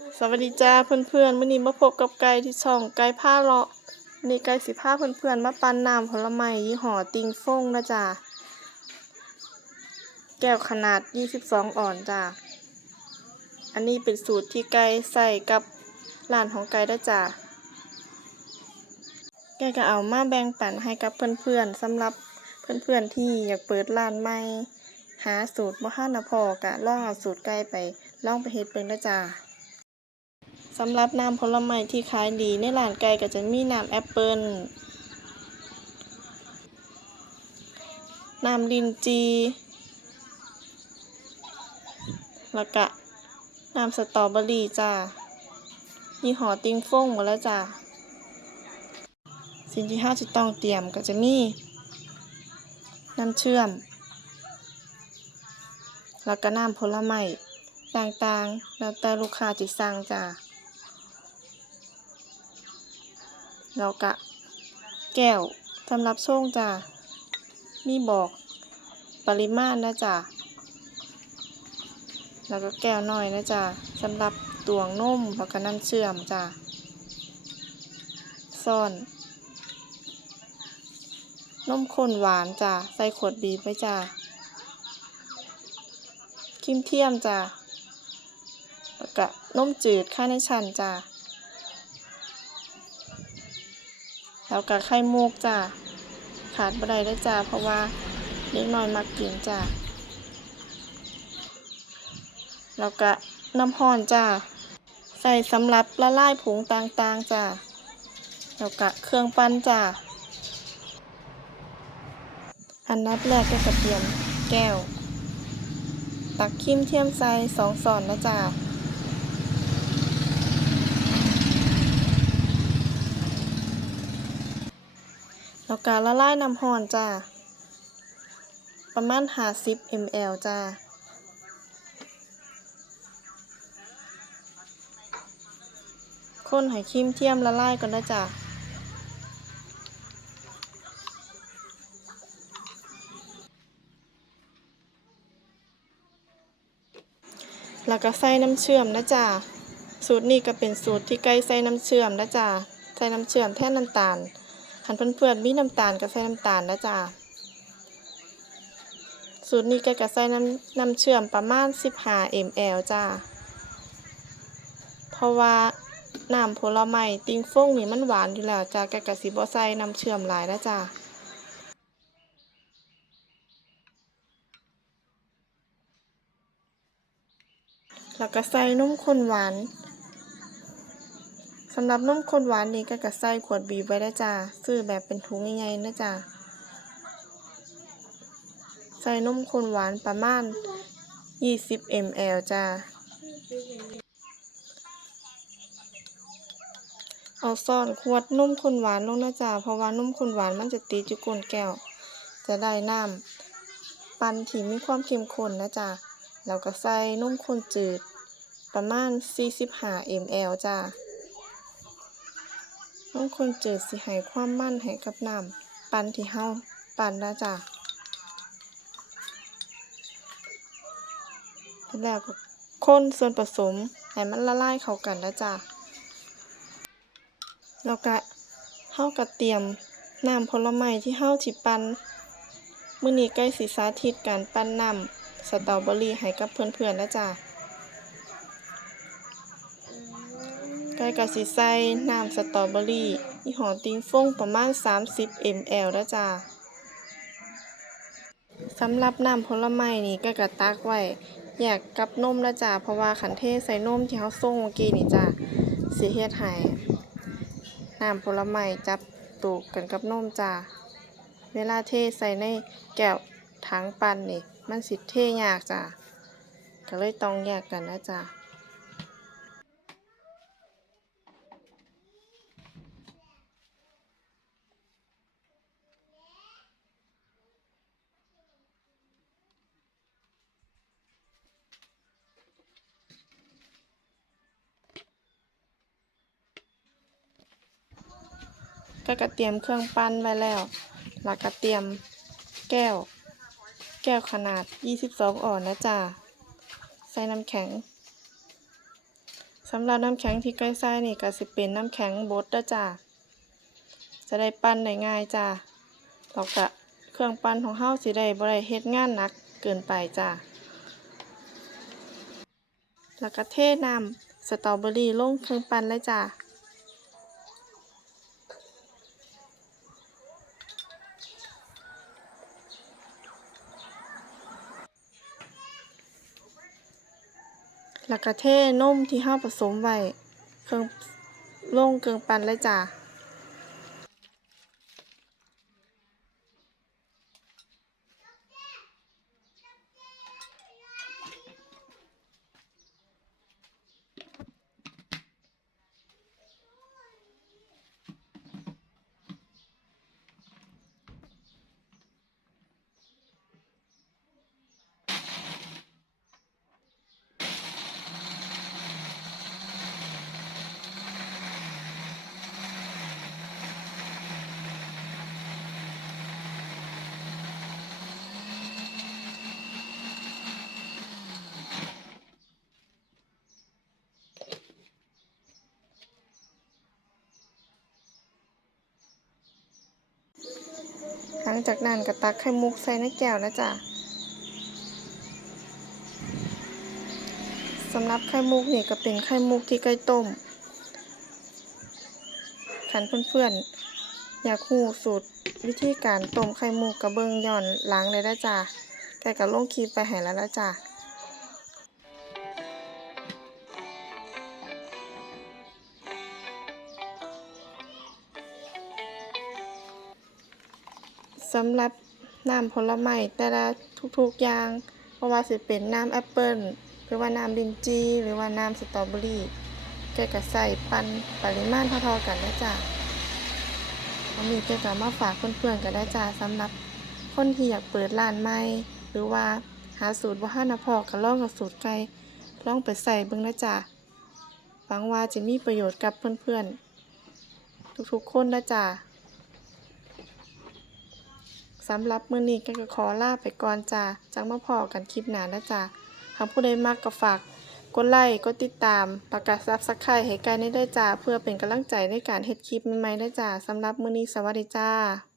สวัสดีจ้าเพื่อนๆมื้อนี้มาพบกับไก่ที่ช่องไก่ผ้าเลาะนี่ไก่สิพาเพื่อนๆมาปั่นน้ำผลไม้ยี่ห้อติงฟงนะจ้าแก้วขนาด 22 ออนจ้าอันนี้เป็นสูตรที่ไก่ใส่กับร้านของไก่ได้จ้าไก่ก็เอามาแบ่งปันให้กับเพื่อนๆสำหรับเพื่อนๆที่อยากเปิดร้านใหม่หาสูตรบ่ทันนพอกะลองเอาสูตรไก่ไปลองไปเฮ็ดเบิ่งเด้จ้า สำหรับน้ำผลไม้ที่ขายดีในร้านไก่ก็จะมีน้ำแอปเปิลน้ำลินจีแล้วก็น้ำสตรอเบอรี่จ้ายี่ห้อติงฟงหมดแล้วจ้าสิ่งที่ห้าจะต้องเตรียมก็จะมีน้ำเชื่อม แล้วก็น้ำผลไม้ต่างๆ แล้วแต่ลูกค้าจะสั่งจ้า แล้วก็แก้วสำหรับช่งจ้ามีบอกปริมาณนะจ้าแล้วก็แก้วน้อยนะจ้าสำหรับตวงนมแล้วก็น้ำเชื่อมจ้าซ่อนนมข้นหวานจ้าใส่ขวดบีบไว้จ้าครีมเทียมจ้าแล้วก็นมจืดค่าในชั้นจ้า แล้วก็ไข่มุกจ้าขาดบ่ได้เลยจ้าเพราะว่าเล็กน้อยมักกินจ้าแล้วก็น้ำห้อนจ้าใส่สำหรับละลายผงต่างๆจ้าแล้วก็เครื่องปั้นจ้าอันดับแรกก็กระเทียมแก้ว ตักครีมเทียมใส่สองส่อนนะจ้า แล้วก็ละลายน้ำร้อนจ้า ประมาณ50 ml จ้าคนให้ครีมเทียมละลายก่อนนะจ้าแล้วก็ใส่น้ำเชื่อมนะจ้าสูตรนี้ก็เป็นสูตรที่ใกล้ใส่น้ำเชื่อมนะจ้าใส่น้ำเชื่อมแทนน้ำตาล หันเพื่อนๆมีน้ำตาลก็ใส่น้ำตาลนะจ้าสูตรนี้ก็จะใส่น้ำน้ำเชื่อมประมาณ 15 ml จ้า เพราะว่าน้ำผลไม้ติงฟงนี่มันหวานอยู่แล้วจ้าก็กะสิบ่ใส่น้ำเชื่อมหลายนะจ้าแล้วก็ใส่นมข้นหวาน สำหรับนมข้นหวานนี่ก็กะใส่ขวดบีบไว้ได้จ้าซื้อแบบเป็นถุงใหญ่ๆนะจ้าใส่นมข้นหวานประมาณ 20 ml จ้าเอาซ่อนขวดนมข้นหวานลงนะจ้าเพราะว่านมข้นหวานมันจะติดอยู่ก้นแก้ว จะได้น้ำปั่นที่มีความเข้มข้นนะจ้าแล้วก็ใส่นมข้นจืดประมาณ 45 ml จ้า นมข้นจืดสิให้ความมั่นให้กับน้ำปั่นที่เฮาปั่นนะจ้าแล้วก็คนส่วนผสมให้มันละลายเข้ากันนะจ้าแล้วก็เฮาก็เตรียมน้ำผลไม้ที่เฮาสิปั่นมื้อนี้ใกล้สิสาธิตการปั่นน้ำสตรอเบอรี่ให้กับเพื่อนๆแล้วจ้าใกล้ก็สิใส่น้ำสตรอเบอรี่ยี่ห้อติงฟงประมาณ 30 ml แล้วจ้าสำหรับน้ำผลไม้นี่ก็กะตักไว้แยกกับนมแล้วจ้าเพราะว่าคันเทใส่นมที่เฮาส่งเมื่อกี้นี่จ้าสิเฮ็ดให้น้ำผลไม้จับตูกกันกับนมจ้าเวลาเทใส่ในแก้วถังปั่นนี่ มันสิเทยากจ้าก็เลยต้องแยกกันนะจ้า ก็กระเตรียมเครื่องปั้นไว้แล้วแล้วก็เตรียมแก้ว แก้วขนาด 22ออนนะจ้าใส่น้ำแข็งสำหรับน้ำแข็งที่ใกล้ใส่นี่ก็สิเป็นน้ำแข็งบดเด้อจ้าจะได้ปั้นได้ง่ายจ้าแล้วก็เครื่องปั้นของเฮาสิได้บ่ได้เฮ็ดงานหนักเกินไปจ้าแล้วก็เทน้ำสตรอเบอรี่ลงเครื่องปั้นเลยจ้า แล้วก็เทนมที่เฮาผสมไว้เครื่องลงเครื่องปั่นเลยจ้า หลังจากนั้นก็ตักไข่มุกใส่ในแก้วนะจ๊ะสำหรับไข่มุกนี่ก็เป็นไข่มุกที่ใกล้ต้มขันเพื่อนๆ อยากหูสูตรวิธีการต้มไข่มุกกระเบิงย่อนล้างเลยนะจ๊ะแกก็ลงคลิปไปให้แล้วละจ้ะ สำหรับน้ำผลไม้แต่ละทุกๆอย่างเพราะว่าสิเป็นน้ำแอปเปิลหรือว่าน้ำลินจีหรือว่าน้ำสตรอเบอรี่แกก็ใส่ปันปริมาณเท่าๆกันนะจ๊ะเอามีแกก็มาฝากเพื่อนๆกันได้จ้าสำหรับคนที่อยากเปิดร้านใหม่หรือว่าหาสูตรบ่ฮั่นนะพอก็ลองกับสูตรไก่ลองไปใส่เบิ่งนะจ๊ะหวังว่าจะมีประโยชน์กับเพื่อนๆ ทุกๆคนนะจ๊ะ สำหรับมื้อนี้ก็ขอลาไปก่อนจ้าจังมาพอกันคลิปหน้านะจ้าหากผู้ใดมากก็ฝากกดไลค์กดติดตามประกาศซับสไครต์ให้ไกลได้ด้จ้าเพื่อเป็นกำลังใจในการเฮ็ดคลิปใหม่ๆได้จ้าสำหรับมื้อนี้สวัสดีจ้า